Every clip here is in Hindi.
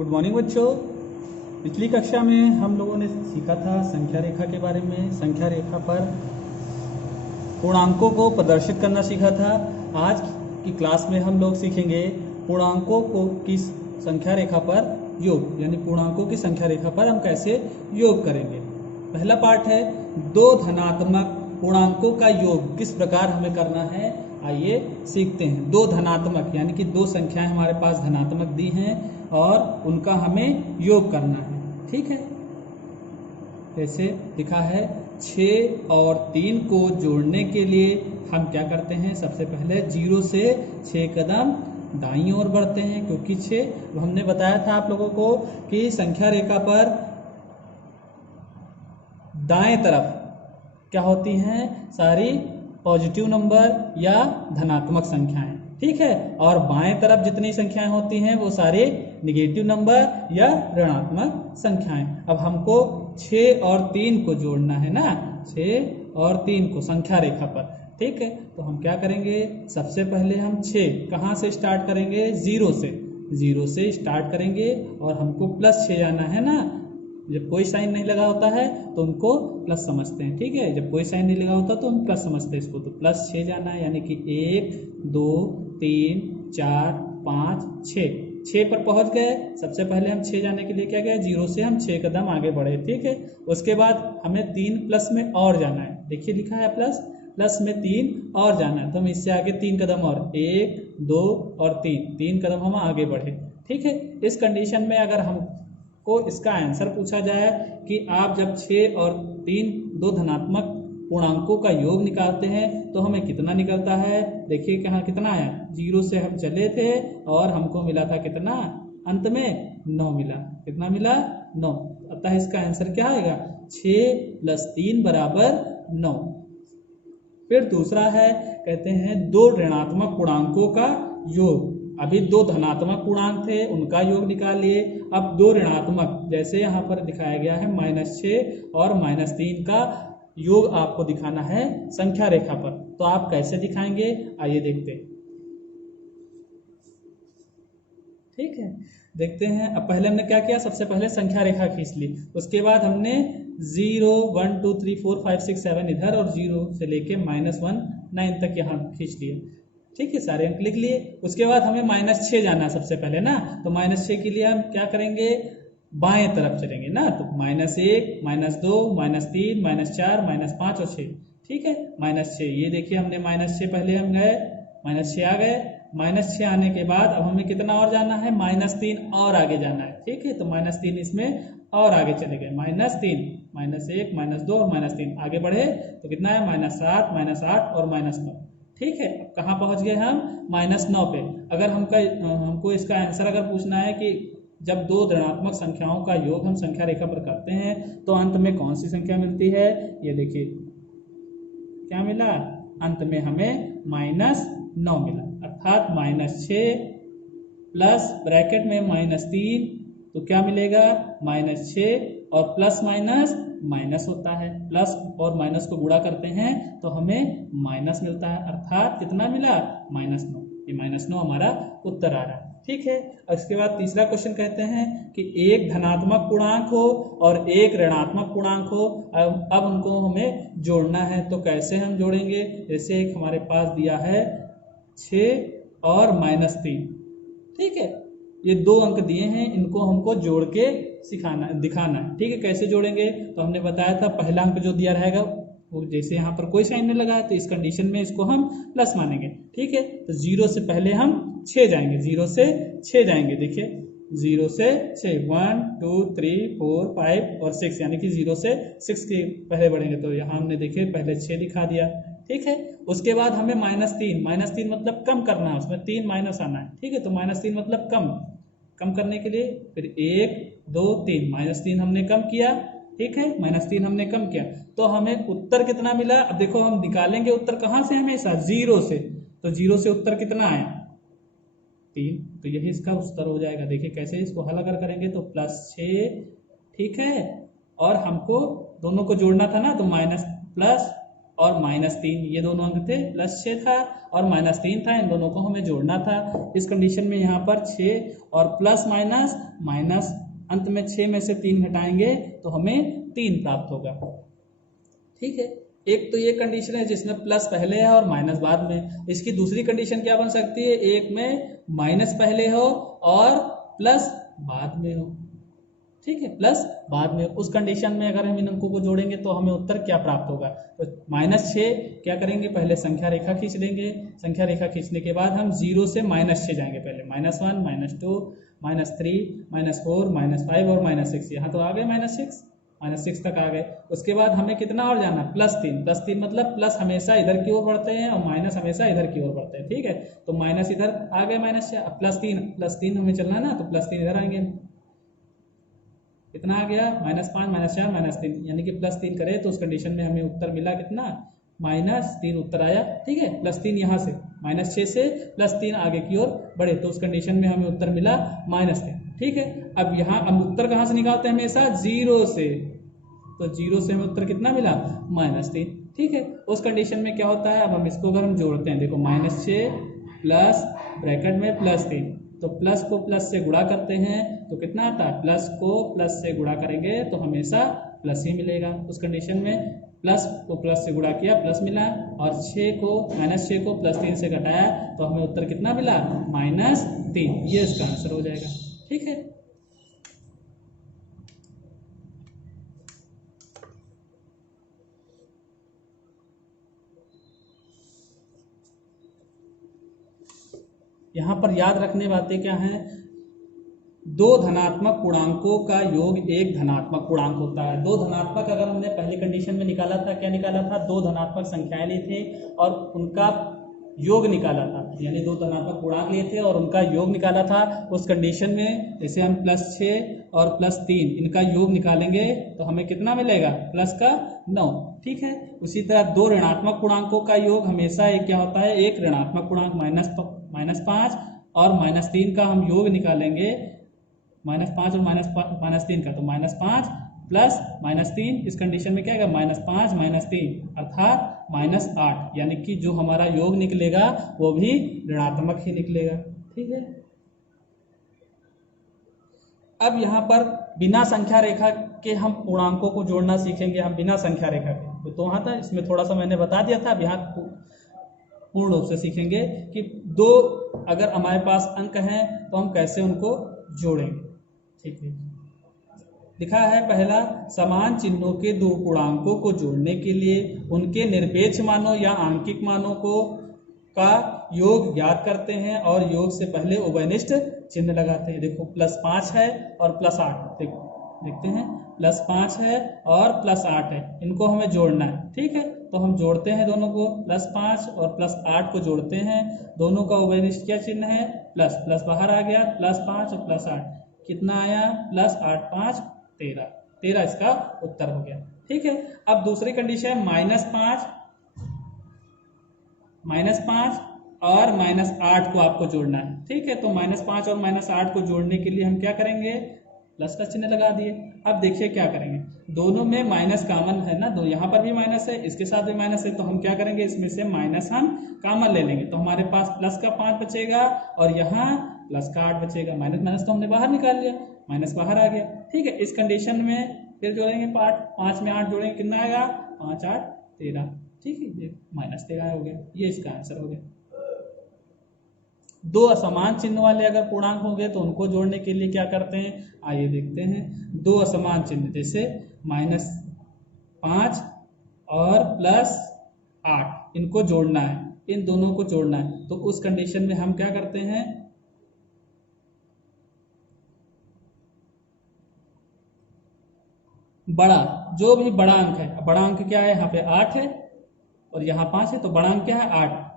गुड मॉर्निंग बच्चों। पिछली कक्षा में हम लोगों ने सीखा था संख्या रेखा के बारे में। संख्या रेखा पर पूर्णांकों को प्रदर्शित करना सीखा था। आज की क्लास में हम लोग सीखेंगे पूर्णांकों को की संख्या रेखा पर योग, यानी पूर्णांकों की संख्या रेखा पर हम कैसे योग करेंगे। पहला पार्ट है दो धनात्मक पूर्णांकों का योग किस प्रकार हमें करना है, आइए सीखते हैं। दो धनात्मक यानी कि दो संख्याएं हमारे पास धनात्मक दी हैं और उनका हमें योग करना है। ठीक है, जैसे लिखा है 6 और 3 को जोड़ने के लिए हम क्या करते हैं, सबसे पहले 0 से 6 कदम दाईं ओर बढ़ते हैं, क्योंकि 6 हमने बताया था आप लोगों को कि संख्या रेखा पर दाएं तरफ क्या होती हैं, सारी पॉजिटिव नंबर या धनात्मक संख्याएं। ठीक है, और बाएं तरफ जितनी संख्याएं होती हैं वो सारे निगेटिव नंबर या ऋणात्मक संख्याएं। अब हमको 6 और 3 को जोड़ना है ना, 6 और 3 को संख्या रेखा पर। ठीक है, तो हम क्या करेंगे, सबसे पहले हम 6 कहाँ से स्टार्ट करेंगे, 0 से स्टार्ट करेंगे और हमको +6 जाना है ना। जब कोई साइन नहीं लगा होता है तो उनको प्लस समझते हैं। ठीक है, जब कोई साइन नहीं लगा होता तो हम प्लस समझते हैं इसको, तो +6 जाना है, यानी कि 1 2 3 4 5 6 पर पहुंच गए। सबसे पहले हम 6 जाने के लिए क्या गए, 0 से हम 6 कदम आगे बढ़े। ठीक है, उसके बाद हमें 3 प्लस में और जाना है। देखिए लिखा है प्लस में 3 और जाना है, तो हम इससे आगे 3 कदम और 1 2 और 3 कदम हम आगे बढ़े। ठीक है, इस कंडीशन में अगर हम को इसका आंसर पूछा जाए कि आप जब 6 और 3 दो धनात्मक पूर्णांकों का योग निकालते हैं तो हमें कितना निकलता है। देखिए कहाँ कितना आया, 0 से हम चले थे और हमको मिला था कितना, अंत में 9 मिला। कितना मिला, 9। अतः इसका आंसर क्या आएगा, 6 + 3 = 9। फिर दूसरा है, कहते हैं दो ऋणात्मक पूर्णांकों का योग। अभी दो धनात्मक पूर्णांक थे, उनका योग निकाल लिए। अब दो ऋणात्मक, जैसे यहाँ पर दिखाया गया है -6 और -3 का योग आपको दिखाना है संख्या रेखा पर। तो आप कैसे दिखाएंगे, आइए देखते हैं। ठीक है, देखते हैं। अब पहले हमने क्या किया, सबसे पहले संख्या रेखा खींच ली। उसके बाद हमने 0 1 2 3 4 5 6 7 इधर और 0 से लेके -1 9 तक यहाँ खींच लिए। ठीक है, सारे अंक लिख लिए। उसके बाद हमें -6 जाना है सबसे पहले ना, तो -6 के लिए हम क्या करेंगे, बाएं तरफ चलेंगे ना, तो -1 -2 -3 -4 -5 और 6। ठीक है, -6, ये देखिए हमने -6 पहले हम गए, -6 आ गए। -6 आने के बाद अब हमें कितना और जाना है, -3 और आगे जाना है। ठीक है, तो -3 इसमें और आगे चले गए, -3 -1 -2 और -3 आगे बढ़े तो कितना है, -7 -8 और -9। ठीक है, अब कहाँ पहुंच गए हम, -9 पे। अगर हमको इसका आंसर अगर पूछना है कि जब दो ऋणात्मक संख्याओं का योग हम संख्या रेखा पर करते हैं तो अंत में कौन सी संख्या मिलती है, ये देखिए क्या मिला, अंत में हमें -9 मिला। अर्थात -6 प्लस ब्रैकेट में -3, तो क्या मिलेगा, -6 और प्लस माइनस होता है, प्लस और माइनस को गुणा करते हैं तो हमें माइनस मिलता है। अर्थात कितना मिला, -9। ये -9 हमारा उत्तर आ रहा है। ठीक है, इसके बाद तीसरा क्वेश्चन कहते हैं कि एक धनात्मक पूर्णांक हो और एक ऋणात्मक पूर्णांक हो। अब उनको हमें जोड़ना है, तो कैसे हम जोड़ेंगे। जैसे एक हमारे पास दिया है 6 और -3। ठीक है, ये दो अंक दिए हैं, इनको हमको जोड़ के दिखाना है। ठीक है, कैसे जोड़ेंगे, तो हमने बताया था पहला अंक जो दिया रहेगा वो, जैसे यहाँ पर कोई साइन नहीं लगा है तो इस कंडीशन में इसको हम प्लस मानेंगे। ठीक है, तो 0 से पहले हम 6 जाएंगे, 0 से 6 जाएंगे। देखिए 0 से 6, 1 2 3 4 5 और 6, यानी कि 0 से 6 के पहले बढ़ेंगे। तो यहाँ हमने देखिए पहले 6 दिखा दिया। ठीक है, उसके बाद हमें -3 मतलब कम करना है, उसमें 3 माइनस आना है। ठीक है, तो -3 मतलब कम करने के लिए फिर 1 2 3 -3 हमने कम किया। ठीक है, -3 हमने कम किया तो हमें उत्तर कितना मिला। अब देखो हम निकालेंगे उत्तर कहाँ से, हमेशा 0 से, तो 0 से उत्तर कितना आया, 3, तो यही इसका उत्तर हो जाएगा। देखिए कैसे इसको हल अगर करेंगे तो +6। ठीक है, और हमको दोनों को जोड़ना था ना, तो प्लस और -3, ये दोनों अंक थे, +6 था और -3 था, इन दोनों को हमें जोड़ना था। इस कंडीशन में यहाँ पर 6 और प्लस माइनस माइनस, अंत में 6 में से 3 घटाएंगे तो हमें 3 प्राप्त होगा। ठीक है, एक तो ये कंडीशन है जिसमें प्लस पहले है और माइनस बाद में। इसकी दूसरी कंडीशन क्या बन सकती है, एक में माइनस पहले हो और प्लस बाद में हो। ठीक है, प्लस बाद में, उस कंडीशन में अगर हम इन अंकों को जोड़ेंगे तो हमें उत्तर क्या प्राप्त होगा। तो -6 क्या करेंगे, पहले संख्या रेखा खींच लेंगे। संख्या रेखा खींचने के बाद हम 0 से -6 जाएंगे, पहले -1 -2 -3 -4 -5 और -6, यहाँ तो आ गए -6 तक आ गए। उसके बाद हमें कितना और जाना, +3 मतलब प्लस हमेशा इधर की ओर बढ़ते हैं और माइनस हमेशा इधर की ओर बढ़ते हैं। ठीक है, तो माइनस इधर आ गए -6, अब +3 हमें चलना है ना, तो +3 इधर आएंगे। कितना आ गया, -5 -4 -3, यानी कि +3 करें तो उस कंडीशन में हमें उत्तर मिला कितना, -3 उत्तर आया। ठीक है, +3 यहाँ से -6 से +3 आगे की ओर बढ़े तो उस कंडीशन में हमें उत्तर मिला -3। ठीक है, अब यहाँ अब उत्तर कहाँ से निकालते हैं, हमेशा 0 से, तो 0 से हमें उत्तर कितना मिला, -3। ठीक है, उस कंडीशन में क्या होता है, अब हम इसको अगर हम जोड़ते हैं, देखो -6 प्लस ब्रैकेट में +3, तो प्लस को प्लस से गुणा करते हैं तो कितना आता है, प्लस को प्लस से गुणा करेंगे तो हमेशा प्लस ही मिलेगा। उस कंडीशन में प्लस को प्लस से गुणा किया, प्लस मिला, और -6 को +3 से घटाया तो हमें उत्तर कितना मिला, -3। ये इसका आंसर हो जाएगा। ठीक है, यहाँ पर याद रखने बातें क्या हैं, दो धनात्मक पूर्णांकों का योग एक धनात्मक पूर्णांक होता है। दो धनात्मक अगर हमने पहली कंडीशन में निकाला था, क्या निकाला था, दो धनात्मक संख्याएं ली थी और उनका योग निकाला था, यानी दो धनात्मक पूर्णांक लिए थे और उनका योग निकाला था। उस कंडीशन में जैसे हम +6 और +3 इनका योग निकालेंगे तो हमें कितना मिलेगा, +9। ठीक है, उसी तरह दो ऋणात्मक पूर्णांकों का योग हमेशा एक क्या होता है, एक ऋणात्मक पूर्णांक -5 और -3 का हम योग निकालेंगे, -5 और -3 का, तो -5 प्लस -3, इस कंडीशन में क्या आएगा, -5 -3 अर्थात -8, यानी कि जो हमारा योग निकलेगा वो भी ऋणात्मक ही निकलेगा। ठीक है, अब यहाँ पर बिना संख्या रेखा के हम पूर्णांकों को जोड़ना सीखेंगे, हम बिना संख्या रेखा के। तो वहाँ था, इसमें थोड़ा सा मैंने बता दिया था, अब यहाँ पूर्ण रूप से सीखेंगे कि दो अगर हमारे पास अंक हैं तो हम कैसे उनको जोड़ेंगे। ठीक है, लिखा है पहला, समान चिन्हों के दो पूर्णांकों को जोड़ने के लिए उनके निरपेक्ष मानों या आंकिक मानों का योग ज्ञात करते हैं और योग से पहले उभयनिष्ठ चिन्ह लगाते हैं। देखो +5 है और +8, देखते हैं, +5 है और +8 है, इनको हमें जोड़ना है। ठीक है, तो हम जोड़ते हैं दोनों को, +5 और +8 को जोड़ते हैं, दोनों का उभयनिष्ठ क्या चिन्ह है, प्लस, प्लस बाहर आ गया, +5 और +8 कितना आया, +8 5 13 इसका उत्तर हो गया। ठीक है, अब दूसरी कंडीशन -5 और -8 को आपको जोड़ना है। ठीक है, तो -5 और -8 को जोड़ने के लिए हम क्या करेंगे, प्लस का चिन्ह लगा दिए। अब देखिए क्या करेंगे, दोनों में माइनस कॉमन है ना, दो यहाँ पर भी माइनस है, इसके साथ भी माइनस है, तो हम क्या करेंगे, इसमें से माइनस हम कॉमन ले लेंगे, तो हमारे पास प्लस का 5 बचेगा और यहाँ प्लस का 8 बचेगा। माइनस माइनस तो हमने बाहर निकाल लिया, माइनस बाहर आ गया। ठीक है, इस कंडीशन में फिर जोड़ेंगे 5 में 8 जोड़ेंगे, कितना आएगा, 5 8 13। ठीक है, ये -13 हो गया, ये इसका आंसर हो गया। दो असमान चिन्ह वाले अगर पूर्णांक होंगे तो उनको जोड़ने के लिए क्या करते हैं, आइए देखते हैं। दो असमान चिन्ह जैसे -5 और +8 इनको जोड़ना है, इन दोनों को जोड़ना है, तो उस कंडीशन में हम क्या करते हैं, बड़ा, जो भी बड़ा अंक है, बड़ा अंक क्या है, यहाँ पे 8 है और यहाँ 5 है, तो बड़ा अंक क्या है,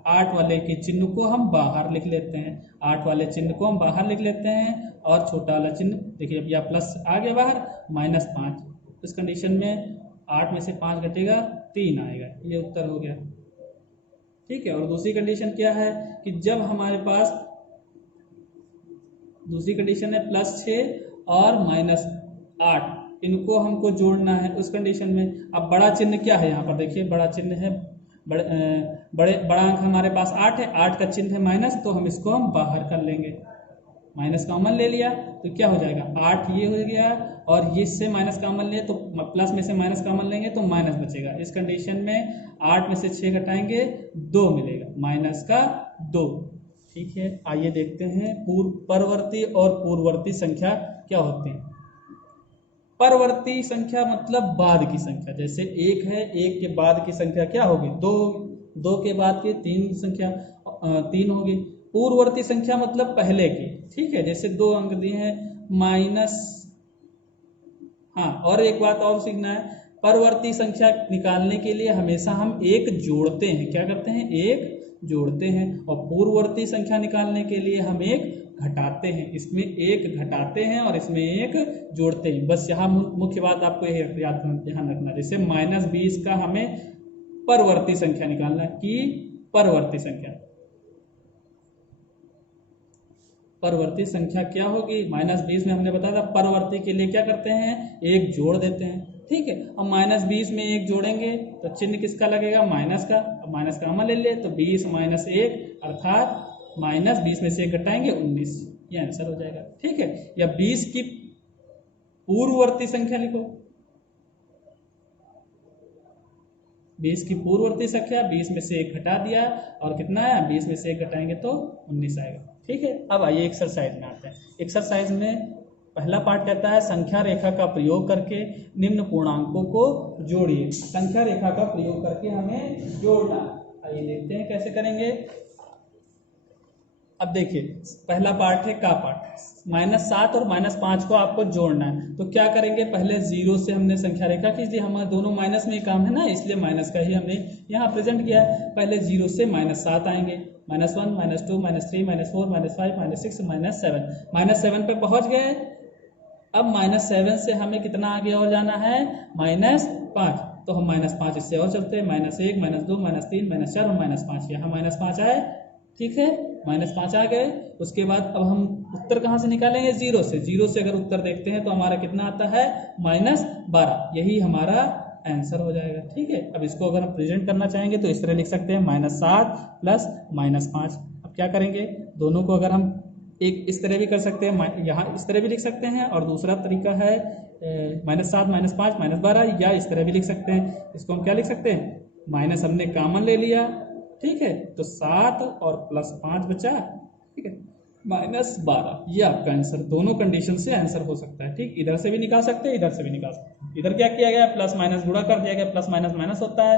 8 वाले के चिन्ह को हम बाहर लिख लेते हैं, 8 वाले चिन्ह को हम बाहर लिख लेते हैं और छोटा वाला चिन्ह देखिए, अब यह प्लस आ गया बाहर, -5, इस कंडीशन में 8 में से 5 घटेगा 3 आएगा, ये उत्तर हो गया। ठीक है, और दूसरी कंडीशन क्या है कि जब हमारे पास दूसरी कंडीशन है +6 और -8 इनको हमको जोड़ना है, उस कंडीशन में अब बड़ा चिन्ह क्या है, यहाँ पर देखिए बड़ा चिन्ह है बड़ा अंक हमारे पास 8 है, 8 का चिन्ह है माइनस, तो हम इसको हम बाहर कर लेंगे, माइनस कॉमन ले लिया तो क्या हो जाएगा 8 ये हो गया, और ये इससे माइनस कॉमन लिए तो प्लस में से माइनस कॉमन लेंगे तो माइनस बचेगा। इस कंडीशन में 8 में से 6 घटाएंगे 2 मिलेगा, माइनस का 2। ठीक है, आइए देखते हैं परवर्ती और पूर्ववर्ती संख्या क्या होती है। परवर्ती संख्या मतलब बाद की संख्या, जैसे 1 है, 1 के बाद की संख्या क्या होगी 2, 2 के बाद की 3 संख्या 3 होगी। पूर्ववर्ती संख्या मतलब पहले की, ठीक है, जैसे 2 अंक दिए हैं माइनस। हाँ, और एक बात और सीखना है, परवर्ती संख्या निकालने के लिए हमेशा हम एक जोड़ते हैं, क्या करते हैं एक जोड़ते हैं, और पूर्ववर्ती संख्या निकालने के लिए हम एक घटाते हैं, इसमें एक घटाते हैं और इसमें एक जोड़ते हैं। बस यहाँ मुख्य बात आपको याद ध्यान रखना, जैसे -20 का हमें परवर्ती संख्या निकालना है कि परवर्ती संख्या, परवर्ती संख्या क्या होगी -20 में हमने बताया था, परवर्ती के लिए क्या करते हैं एक जोड़ देते हैं। ठीक है, अब -20 में एक जोड़ेंगे तो चिन्ह किसका लगेगा माइनस का, अब माइनस का अमल ले ले तो 20 - 1 अर्थात -20 में से 1 घटाएंगे 19, ये आंसर हो जाएगा। ठीक है, या 20 की पूर्ववर्ती संख्या लिखो, 20 की पूर्ववर्ती संख्या, 20 में से 1 घटा दिया और कितना आया 20 में से 1 घटाएंगे तो 19 आएगा। ठीक है, अब आइए एक्सरसाइज में आते हैं। एक्सरसाइज में पहला पार्ट कहता है संख्या रेखा का प्रयोग करके निम्न पूर्णांकों को जोड़िए। संख्या रेखा का प्रयोग करके हमें जोड़ना, आइए देखते हैं कैसे करेंगे। अब देखिए पहला पार्ट है का पार्ट, -7 और -5 को आपको जोड़ना है, तो क्या करेंगे पहले 0 से हमने संख्या रेखा खींच दी, हमारे दोनों माइनस में ही काम है ना, इसलिए माइनस का ही हमने यहाँ प्रेजेंट किया है। पहले 0 से -7 आएंगे, -1 -2 -3 -4 -5 -6 -7 -7 पे पहुंच गए। अब -7 से हमें कितना आगे और जाना है -5, तो हम -5 इससे और चलते हैं, -1 -2 -3 -4 और -5, यहाँ -5 आए। ठीक है, -5 आ गए। उसके बाद अब हम उत्तर कहाँ से निकालेंगे 0 से, 0 से अगर उत्तर देखते हैं तो हमारा कितना आता है -12, यही हमारा आंसर हो जाएगा। ठीक है, अब इसको अगर हम प्रेजेंट करना चाहेंगे तो इस तरह लिख सकते हैं -7 + -5। अब क्या करेंगे, दोनों को अगर हम एक इस तरह भी कर सकते हैं, यहाँ इस तरह भी लिख सकते हैं, और दूसरा तरीका है -7 -5 -12, या इस तरह भी लिख सकते हैं। इसको हम क्या लिख सकते हैं, माइनस हमने कॉमन ले लिया, ठीक है, तो 7 और +5 बचा, ठीक है, -12, ये आपका आंसर, दोनों कंडीशन से आंसर हो सकता है। ठीक, इधर से भी निकाल सकते हैं, इधर से भी निकाल सकते हैं। इधर क्या किया गया प्लस माइनस गुणा कर दिया गया, प्लस माइनस माइनस होता है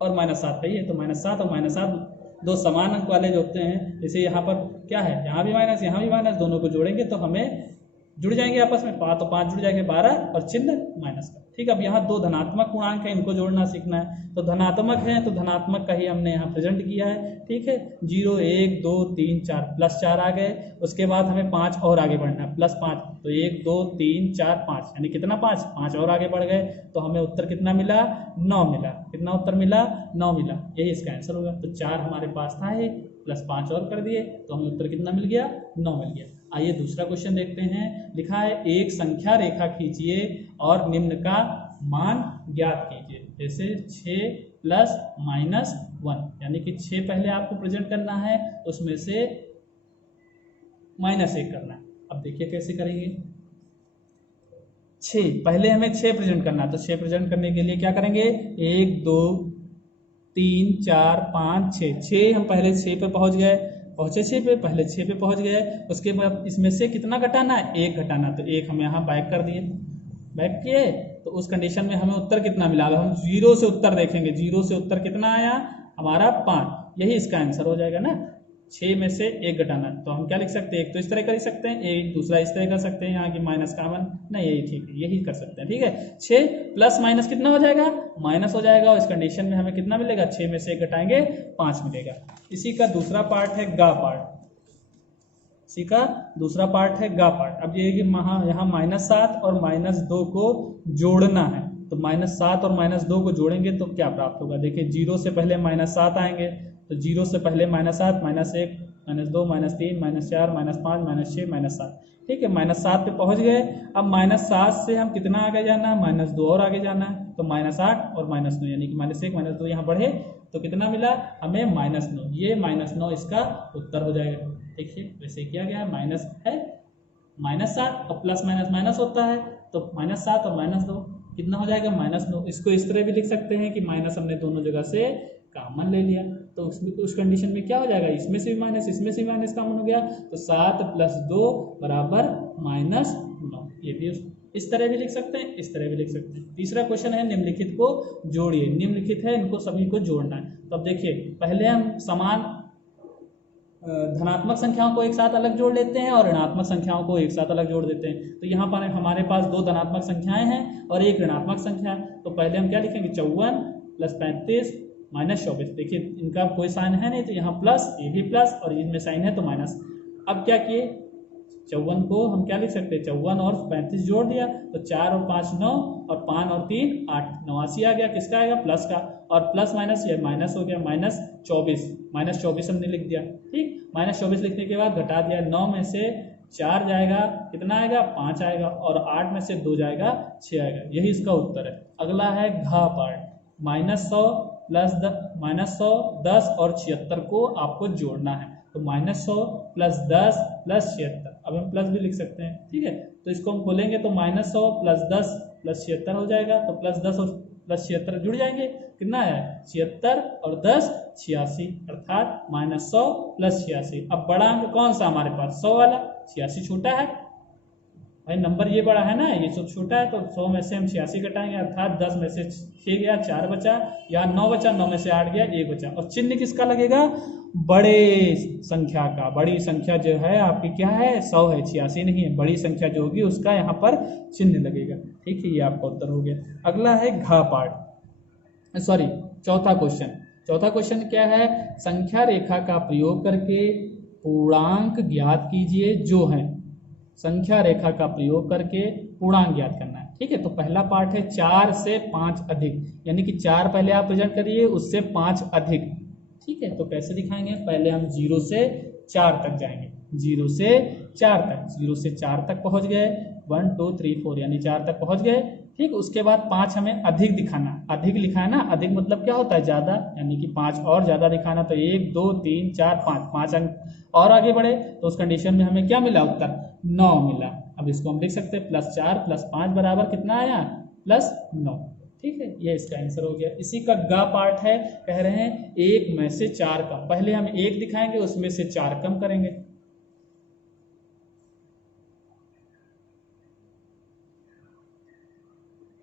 और -7 है ये, तो -7 और -7 दो समान अंक वाले जो होते हैं, जैसे यहाँ पर क्या है, यहाँ भी माइनस यहाँ भी माइनस, दोनों को जोड़ेंगे तो हमें जुड़ जाएंगे आपस में, 5 तो 5 जुड़ जाएंगे 12 और चिन्ह माइनस का। ठीक, अब यहाँ दो धनात्मक पूर्णांक है, इनको जोड़ना सीखना है, तो धनात्मक है तो धनात्मक का ही हमने यहाँ प्रेजेंट किया है। ठीक है, 0 1 2 3 4 +4 आ गए, उसके बाद हमें 5 और आगे बढ़ना है, +5, तो 1 2 3 4 5, यानी कितना 5 और आगे बढ़ गए, तो हमें उत्तर कितना मिला 9 मिला। कितना उत्तर मिला 9 मिला, यही इसका आंसर होगा। तो 4 हमारे पास था ही, +5 और कर दिए तो हमें उत्तर कितना मिल गया 9 मिल गया। आइए दूसरा क्वेश्चन देखते हैं। लिखा है एक संख्या रेखा खींचिए और निम्न का मान ज्ञात कीजिए। जैसे 6 ± 1, यानी कि 6 पहले आपको प्रेजेंट करना है, उसमें से -1 करना है। अब देखिए कैसे करेंगे, 6 पहले हमें 6 प्रेजेंट करना है, तो 6 प्रेजेंट करने के लिए क्या करेंगे, 1 2 3 4 5 6, 6 हम पहले 6 पे पहुंच गए, पहुंचे 6 पे, पहले 6 पे पहुंच गए, उसके बाद इसमें से कितना घटाना है 1 घटाना, तो 1 हम यहाँ बैक कर दिए, बैक किए, तो उस कंडीशन में हमें उत्तर कितना मिला। अब हम 0 से उत्तर देखेंगे, 0 से उत्तर कितना आया हमारा 5, यही इसका आंसर हो जाएगा ना। 6 में से 1 घटाना, तो हम क्या लिख सकते हैं, एक तो इस तरह कर सकते हैं, एक दूसरा इस तरह कर सकते हैं, यहाँ की माइनस कॉमन नहीं, यही ठीक है, यही कर सकते हैं। ठीक है, 6 प्लस माइनस कितना हो जाएगा माइनस हो जाएगा, और इस कंडीशन में हमें कितना मिलेगा, 6 में से 1 घटाएंगे 5 मिलेगा। इसी का दूसरा पार्ट है गा पार्ट, इसी का दूसरा पार्ट है गा पार्ट। अब ये कि यहाँ -7 और -2 को जोड़ना है, तो -7 और -2 को जोड़ेंगे तो क्या प्राप्त होगा। देखिए 0 से पहले -7 आएंगे, तो 0 से पहले -7 -1 -2 -3 -4 -5 -6 -7। ठीक है, -7 पे पहुंच गए। अब -7 से हम कितना आगे जाना है, -2 और आगे जाना है, तो -8 और -9 यानी कि -1 -2 यहाँ बढ़े तो कितना मिला हमें -9। ये -9 इसका उत्तर हो जाएगा। देखिए वैसे किया गया है, माइनस है -7 और प्लस माइनस माइनस होता है, तो -7 और -2 कितना हो जाएगा -9। इसको इस तरह भी लिख सकते हैं कि माइनस हमने दोनों जगह से कॉमन ले लिया, तो उसमें उस कंडीशन में क्या हो जाएगा, इसमें से भी माइनस इसमें से भी माइनस कॉमन हो गया, तो 7 + 2 बराबर -9। ये भी इस तरह भी लिख सकते हैं, इस तरह भी लिख सकते हैं। तीसरा क्वेश्चन है निम्नलिखित को जोड़िए। निम्नलिखित है, इनको सभी को जोड़ना है। तो अब देखिए पहले हम समान धनात्मक संख्याओं को एक साथ अलग जोड़ लेते हैं और ऋणात्मक संख्याओं को एक साथ अलग जोड़ देते हैं। तो यहाँ पर हमारे पास 2 धनात्मक संख्याएं हैं और एक ऋणात्मक संख्या है। तो पहले हम क्या लिखेंगे, 54 + 35 - 24। देखिए इनका कोई साइन है नहीं, तो यहाँ प्लस, ये भी प्लस और इनमें साइन है तो माइनस। अब क्या किए, 54 को हम क्या लिख सकते हैं, 54 और 35 जोड़ दिया तो 4 और 5 9 और 5 और 3 8, 89 आ गया। किसका आएगा, प्लस का, और प्लस माइनस ये माइनस हो गया, -24 हमने लिख दिया। ठीक, -24 लिखने के बाद घटा दिया, 9 में से 4 जाएगा, कितना आएगा, 5 आएगा, और 8 में से 2 जाएगा, 6 आएगा। यही इसका उत्तर है। अगला है घ पार्ट, -100 + 10 और 76 को आपको जोड़ना है। तो -100 + 10 + 76, अब हम प्लस भी लिख सकते हैं। ठीक है, तो इसको हम खोलेंगे तो -100 + 10 + 76 हो जाएगा। तो +10 और +76 जुड़ जाएंगे, कितना है, 76 और 10 86, अर्थात -100 + 86। अब बड़ा अंक कौन सा हमारे पास, 100 वाला, 86 छोटा है भाई, नंबर ये बड़ा है ना, ये सब छोटा है, तो 100 में से हम 86 घटाएंगे, अर्थात 10 में से 6 गया, 4 बचा, या 9 बचा, 9 में से 8 गया, 1 बचा। और चिन्ह किसका लगेगा, बड़े संख्या का। बड़ी संख्या जो है आपकी क्या है, 100 है, 86 नहीं है। बड़ी संख्या जो होगी उसका यहाँ पर चिन्ह लगेगा। ठीक है, ये आपका उत्तर हो गया। अगला है घ पार्ट, सॉरी चौथा क्वेश्चन क्या है, संख्या रेखा का प्रयोग करके पूर्णांक ज्ञात कीजिए जो है। संख्या रेखा का प्रयोग करके पूर्णांक ज्ञात करना है। ठीक है, तो पहला पार्ट है 4 से 5 अधिक, यानी कि 4 पहले आप प्रेजेंट करिए, उससे 5 अधिक। ठीक है, तो कैसे दिखाएंगे, पहले हम 0 से 4 तक जाएंगे, 0 से 4 तक, 0 से 4 तक पहुंच गए, 1 2 3 4 यानी 4 तक पहुंच गए। ठीक, उसके बाद 5 हमें अधिक दिखाना, अधिक लिखा है ना, अधिक मतलब क्या होता है, ज्यादा, यानी कि 5 और ज्यादा दिखाना। तो 1 2 3 4 5, 5 अंक और आगे बढ़े, तो उस कंडीशन में हमें क्या मिला, उत्तर 9 मिला। अब इसको हम लिख सकते हैं +4 + 5 बराबर कितना आया, +9। ठीक है, ये इसका आंसर हो गया। इसी का ग पार्ट है, कह रहे हैं 1 में से 4 कम। पहले हम 1 दिखाएंगे, उसमें से 4 कम करेंगे।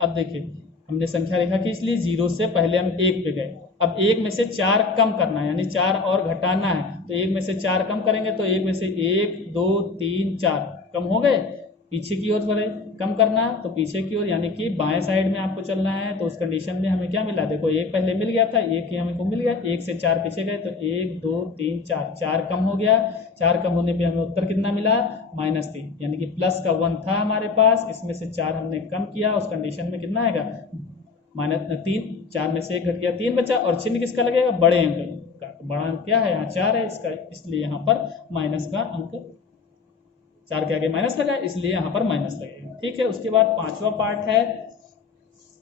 अब देखिए हमने संख्या रेखा खींच ली, 0 से पहले हम 1 पे गए, अब 1 में से 4 कम करना है, यानी 4 और घटाना है। तो 1 में से 4 कम करेंगे, तो 1 में से 1 2 3 4 कम हो गए, पीछे की ओर बढ़े, कम करना तो पीछे की ओर, यानी कि बाएं साइड में आपको चलना है। तो उस कंडीशन में हमें क्या मिला, देखो 1 पहले मिल गया था, 1 ही हमें को मिल गया, 1 से 4 पीछे गए, तो 1 2 3 4, 4 कम हो गया। 4 कम होने पे हमें उत्तर कितना मिला, -3, यानी कि प्लस का 1 था हमारे पास, इसमें से 4 हमने कम किया, उस कंडीशन में कितना आएगा, -3। 4 में से 1 घट गया, 3 बचा, और चिन्ह किसका लगेगा, बड़े अंक का। बड़ा अंक क्या है, यहाँ 4 है इसका, इसलिए यहाँ पर माइनस का अंक, 4 के आगे माइनस लगा, इसलिए यहाँ पर माइनस लगेगा। ठीक है, उसके बाद 5वां पार्ट है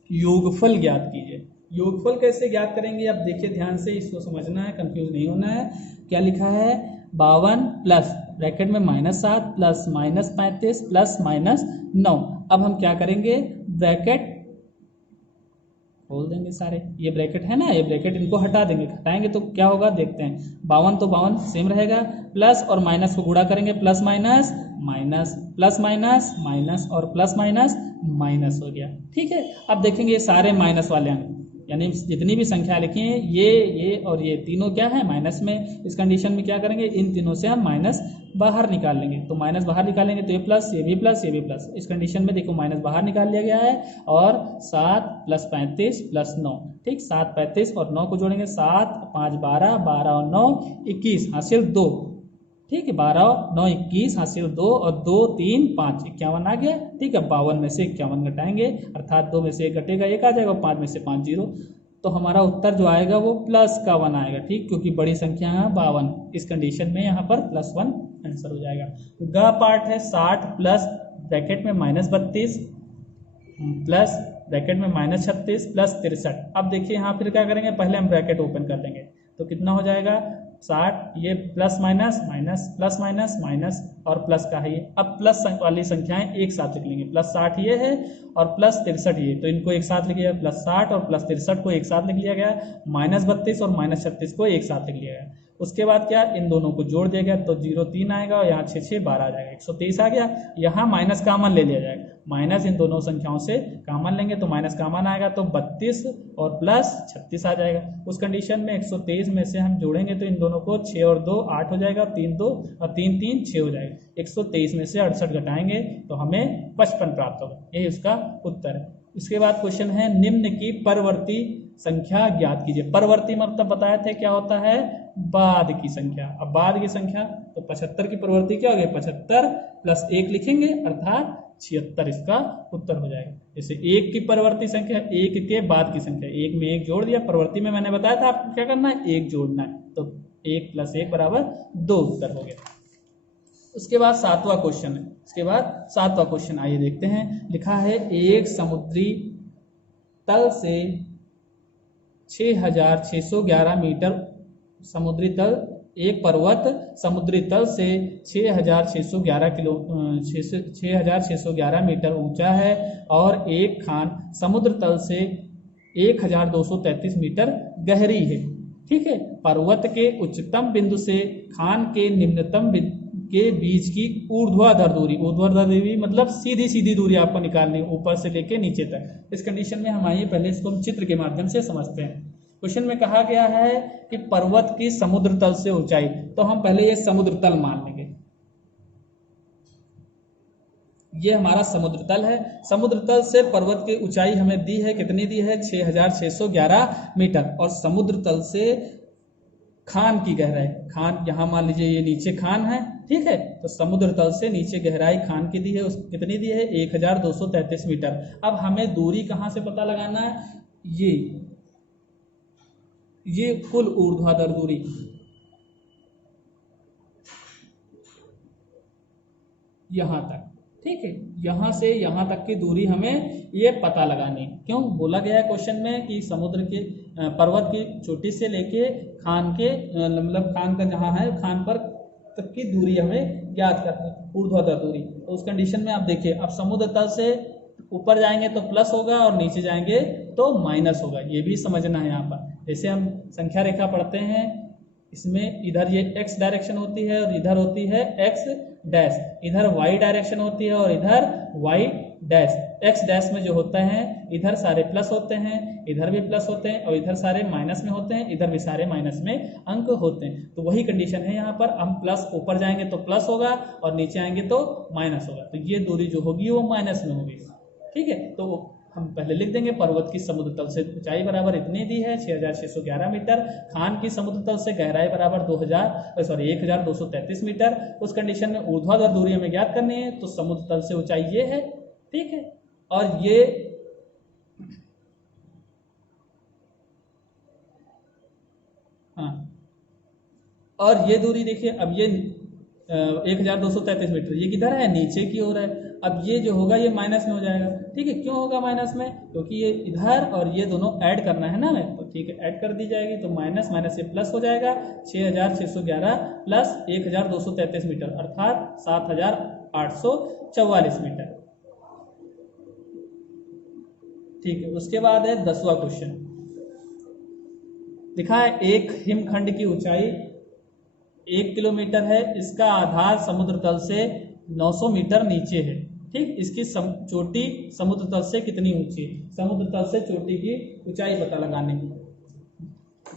योगफल ज्ञात कीजिए। योगफल कैसे ज्ञात करेंगे, अब देखिए ध्यान से, इसको समझना है, कंफ्यूज नहीं होना है। क्या लिखा है, 52 प्लस ब्रैकेट में -7 प्लस -35 प्लस -9। अब हम क्या करेंगे, ब्रैकेट खोल देंगे सारे, ये ब्रैकेट है ना, ये ब्रैकेट इनको हटा देंगे, हटाएंगे तो क्या होगा देखते हैं। 52 तो 52 सेम रहेगा, प्लस और माइनस को गुणा करेंगे, plus minus minus, plus minus minus, और प्लस माइनस माइनस हो गया। ठीक है, अब देखेंगे ये सारे माइनस वाले अंक, यानी जितनी भी संख्या लिखी है, ये और ये तीनों क्या है, माइनस में। इस कंडीशन में क्या करेंगे, इन तीनों से हम माइनस बाहर निकाल लेंगे। तो माइनस बाहर निकालेंगे तो ये प्लस, ये भी प्लस, ये भी प्लस। इस कंडीशन में देखो माइनस बाहर निकाल लिया गया है, और 7 + 35 + 9। ठीक, 7 35 और 9 को जोड़ेंगे, 7 5 12, 12 और 9 21, हासिल 2। ठीक है, 12 9 21, हासिल 2, और 2 3 5 51 आ गया। ठीक है, 52 में से 51 घटाएंगे, अर्थात 2 में से 1 घटेगा, 1 आ जाएगा, 5 में से 5 0। तो हमारा उत्तर जो आएगा वो +1 आएगा। ठीक, क्योंकि बड़ी संख्या है 52, इस कंडीशन में यहाँ पर +1 आंसर हो जाएगा। ग पार्ट है 60 प्लस ब्रैकेट में -32 प्लस ब्रैकेट में -36 प्लस 63। अब देखिए यहाँ फिर क्या करेंगे, पहले हम ब्रैकेट ओपन कर देंगे तो कितना हो जाएगा 60, ये plus minus minus plus minus minus और प्लस का है ये। अब प्लस वाली संख्याएं एक साथ लिख लेंगे, प्लस 60 ये है और प्लस 63 ये, तो इनको एक साथ लिख लिया, प्लस 60 और प्लस 63 को एक साथ लिख लिया गया, -32 और -36 को एक साथ लिख लिया गया। उसके बाद क्या, इन दोनों को जोड़ दिया गया तो 0 3 आएगा और यहाँ 6 6 12 आ जाएगा, 123 आ गया। यहाँ माइनस कामन ले लिया जाएगा, माइनस इन दोनों संख्याओं से कामन लेंगे तो माइनस कामन आएगा तो 32 और प्लस 36 आ जाएगा। उस कंडीशन में 123 में से हम जोड़ेंगे तो इन दोनों को 6 और 2 8 हो जाएगा, 3 2 और 3 3 6 हो जाएगा। 123 में से 68 घटाएंगे तो हमें 55 प्राप्त होगा, यही उसका उत्तर है। उसके बाद क्वेश्चन है निम्न की परवर्ती संख्या ज्ञात कीजिए। परवर्ती मतलब बताए थे क्या होता है, बाद की संख्या। अब बाद की संख्या तो 75 की परवर्ती क्या हो गई, 75 प्लस 1 लिखेंगे अर्थात 76 इसका उत्तर हो जाएगा। जैसे 1 की परवर्ती संख्या 1 के बाद की संख्या, 1 में 1 जोड़ दिया, परवर्ती में मैंने बताया था आपको क्या करना है, 1 जोड़ना है, तो 1 प्लस 1 बराबर 2 उत्तर हो गया। उसके बाद 7वां क्वेश्चन है, उसके बाद 7वां क्वेश्चन आइए देखते हैं। लिखा है एक समुद्री तल से 6611 मीटर समुद्री तल, एक पर्वत समुद्री तल से 6611 मीटर ऊंचा है और एक खान समुद्र तल से 1233 मीटर गहरी है। ठीक है, पर्वत के उच्चतम बिंदु से खान के निम्नतम के बीच की ऊर्ध्वाधर दूरी, ऊर्ध्वाधर दूरी मतलब सीधी सीधी दूरी आपको निकालनी है ऊपर से लेके नीचे तक। इस कंडीशन में हम आइए पहले इसको हम चित्र के माध्यम से समझते हैं। क्वेश्चन में कहा गया है कि पर्वत की समुद्र तल से ऊंचाई, तो हम पहले ये समुद्र तल मान लेंगे, ये हमारा समुद्र तल है। समुद्र तल से पर्वत की ऊंचाई हमें दी है, कितनी दी है, 6611 मीटर। और समुद्र तल से खान की गहराई, खान यहाँ मान लीजिए ये नीचे खान है, ठीक है, तो समुद्र तल से नीचे गहराई खान की दी है, कितनी दी है, 1233 मीटर। अब हमें दूरी कहाँ से पता लगाना है, ये कुल ऊर्ध्वाधर दूरी, यहां तक, ठीक है, यहां से यहां तक की दूरी हमें ये पता लगानी। क्यों बोला गया है क्वेश्चन में कि समुद्र के पर्वत की चोटी से लेके खान के मतलब खान का जहां है खान पर तक की दूरी हमें ज्ञात करनी, ऊर्ध्वाधर दूरी। तो उस कंडीशन में आप देखिए, अब समुद्र तल से ऊपर जाएंगे तो प्लस होगा और नीचे जाएंगे तो माइनस होगा, ये भी समझना है यहाँ पर। जैसे हम संख्या रेखा पढ़ते हैं, इसमें इधर ये x डायरेक्शन होती है और इधर होती है x डैश, इधर y डायरेक्शन होती है और इधर y डैश। x डैश में जो होता है इधर सारे प्लस होते हैं, इधर भी प्लस होते हैं और इधर सारे माइनस में होते हैं, इधर भी सारे माइनस में अंक होते हैं। तो वही कंडीशन है यहाँ पर, हम प्लस ऊपर जाएंगे तो प्लस होगा और नीचे आएंगे तो माइनस होगा, तो ये दूरी जो होगी वो माइनस में होगी। ठीक है, तो हम पहले लिख देंगे पर्वत की समुद्र तल से ऊंचाई बराबर इतनी दी है 6611 मीटर, खान की समुद्र तल से गहराई बराबर 1233 मीटर। उस कंडीशन में ऊर्ध्वाधर दूरी हमें ज्ञात करनी है, तो समुद्र तल से ऊंचाई ये है, ठीक है, और ये हाँ, और ये दूरी देखिए, अब ये 1233 मीटर ये किधर है, नीचे की ओर है। अब ये जो होगा ये माइनस में हो जाएगा, ठीक है, क्यों होगा माइनस में, क्योंकि ये इधर और ये दोनों ऐड करना है ना हमें, तो ठीक है ऐड कर दी जाएगी, तो माइनस माइनस से प्लस हो जाएगा, 6611 प्लस 1233 मीटर अर्थात 7844 मीटर। ठीक है, उसके बाद है 10वां क्वेश्चन, लिखा है एक हिमखंड की ऊंचाई 1 किलोमीटर है, इसका आधार समुद्र तल से 900 मीटर नीचे है। ठीक, इसकी चोटी समुद्र तल से कितनी ऊंची है, समुद्र तल से चोटी की ऊंचाई पता लगाने की।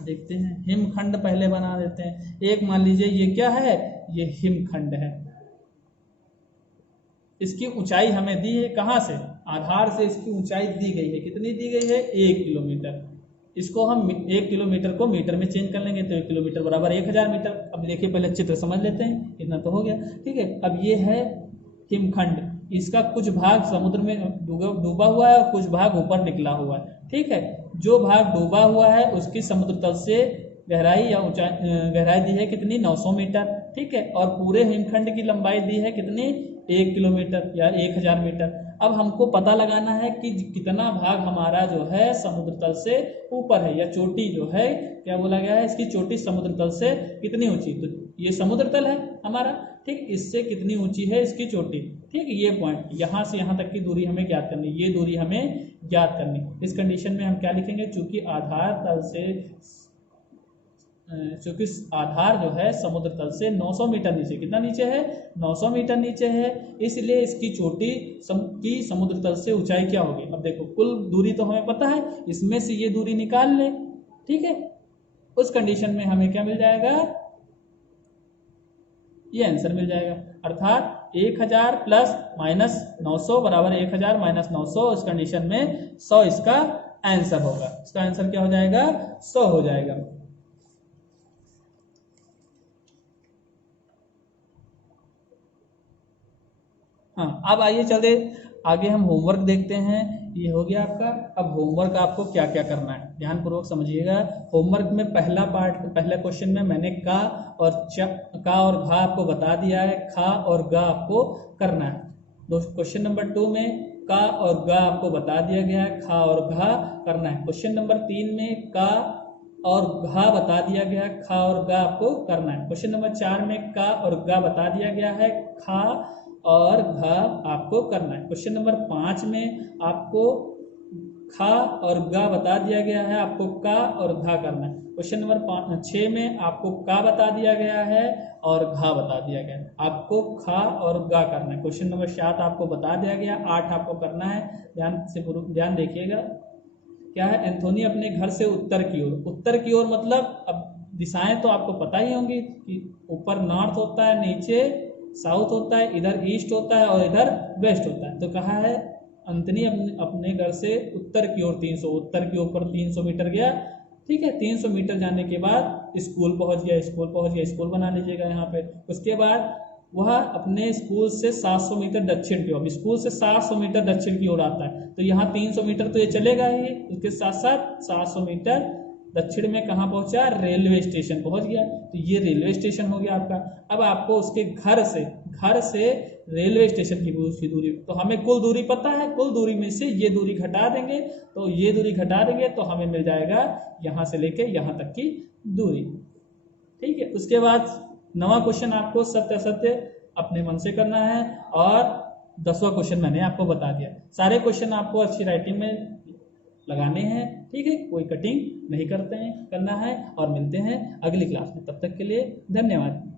देखते हैं, हिमखंड पहले बना देते हैं। एक मान लीजिए ये क्या है, ये हिमखंड है, इसकी ऊंचाई हमें दी है कहां से, आधार से इसकी ऊंचाई दी गई है, कितनी दी गई है, 1 किलोमीटर। इसको हम 1 किलोमीटर को मीटर में चेंज कर लेंगे तो 1 किलोमीटर बराबर 1000 मीटर। अब देखिए पहले चित्र समझ लेते हैं, इतना तो हो गया, ठीक है। अब ये है हिमखंड, इसका कुछ भाग समुद्र में डूबा हुआ है और कुछ भाग ऊपर निकला हुआ है, ठीक है। जो भाग डूबा हुआ है उसकी समुद्र तल से गहराई या ऊंचाई गहराई दी है कितनी, 900 मीटर, ठीक है, और पूरे हिमखंड की लंबाई दी है कितनी, 1 किलोमीटर या 1000 मीटर। अब हमको पता लगाना है कि कितना भाग हमारा जो है समुद्र तल से ऊपर है, या चोटी जो है क्या बोला गया है, इसकी चोटी समुद्र तल से कितनी ऊंची, तो ये समुद्र तल है हमारा, ठीक, इससे कितनी ऊंची है इसकी चोटी, ठीक, ये पॉइंट यहाँ से यहाँ तक की दूरी हमें ज्ञात करनी, ये दूरी हमें ज्ञात करनी। इस कंडीशन में हम क्या लिखेंगे, चूंकि आधार तल से, चूंकि आधार जो है समुद्र तल से 900 मीटर नीचे, कितना नीचे है, 900 मीटर नीचे है, इसलिए इसकी चोटी की समुद्र तल से ऊंचाई क्या होगी। अब देखो कुल दूरी तो हमें पता है, इसमें से ये दूरी निकाल ले, ठीक है, उस कंडीशन में हमें क्या मिल जाएगा, ये आंसर मिल जाएगा, अर्थात 1000 प्लस माइनस 900 बराबर 1000 माइनस 900, उस कंडीशन में 100 इसका आंसर होगा। इसका आंसर क्या हो जाएगा, 100 हो जाएगा। हाँ, अब आइए चले आगे हम होमवर्क देखते हैं। ये हो गया आपका। अब होमवर्क आपको क्या क्या करना है, ध्यानपूर्वक समझिएगा। होमवर्क में पहला पार्ट, पहले क्वेश्चन में मैंने का और घा आपको बता दिया है, खा और गा आपको करना है। क्वेश्चन नंबर 2 में का और गा आपको बता दिया गया है, खा और घा करना है। क्वेश्चन नंबर 3 में का और घा बता दिया गया है, खा और गा आपको करना है। क्वेश्चन नंबर 4 में का और गा बता दिया गया है, खा और घा आपको करना है। क्वेश्चन नंबर 5 में आपको खा और गा बता दिया गया है, आपको का और घा करना है। क्वेश्चन नंबर 6 में आपको का बता दिया गया है और घा बता दिया गया है, आपको खा और गा करना है। क्वेश्चन नंबर 7 आपको बता दिया गया, 8 आपको करना है। ध्यान देखिएगा, क्या है, एंथोनी अपने घर से उत्तर की ओर, उत्तर की ओर मतलब अब दिशाएं तो आपको पता ही होंगी कि ऊपर नॉर्थ होता है, नीचे साउथ होता है, इधर ईस्ट होता है और इधर वेस्ट होता है। तो कहा है एंथोनी अपने घर से उत्तर की ओर 300, उत्तर के ऊपर 300 मीटर गया, ठीक है, 300 मीटर जाने के बाद स्कूल पहुंच गया, स्कूल बना लीजिएगा यहाँ पे। उसके बाद वह अपने स्कूल से 700 मीटर दक्षिण की ओर, स्कूल से 700 मीटर दक्षिण की ओर आता है, तो यहाँ 300 मीटर तो ये चलेगा ही, उसके साथ साथ 700 मीटर दक्षिण में कहाँ पहुंचा, रेलवे स्टेशन पहुंच गया। तो ये रेलवे स्टेशन हो गया आपका। अब आपको उसके घर से रेलवे स्टेशन की दूरी, तो हमें कुल दूरी पता है, कुल दूरी में से ये दूरी घटा देंगे, तो ये दूरी घटा देंगे तो हमें मिल जाएगा यहाँ से लेके यहाँ तक की दूरी, ठीक है। उसके बाद 9वां क्वेश्चन आपको सत्य असत्य अपने मन से करना है, और 10वां क्वेश्चन मैंने आपको बता दिया। सारे क्वेश्चन आपको अच्छी राइटिंग में लगाने हैं, ठीक है, कोई कटिंग नहीं करना है। और मिलते हैं अगली क्लास में, तब तक के लिए धन्यवाद।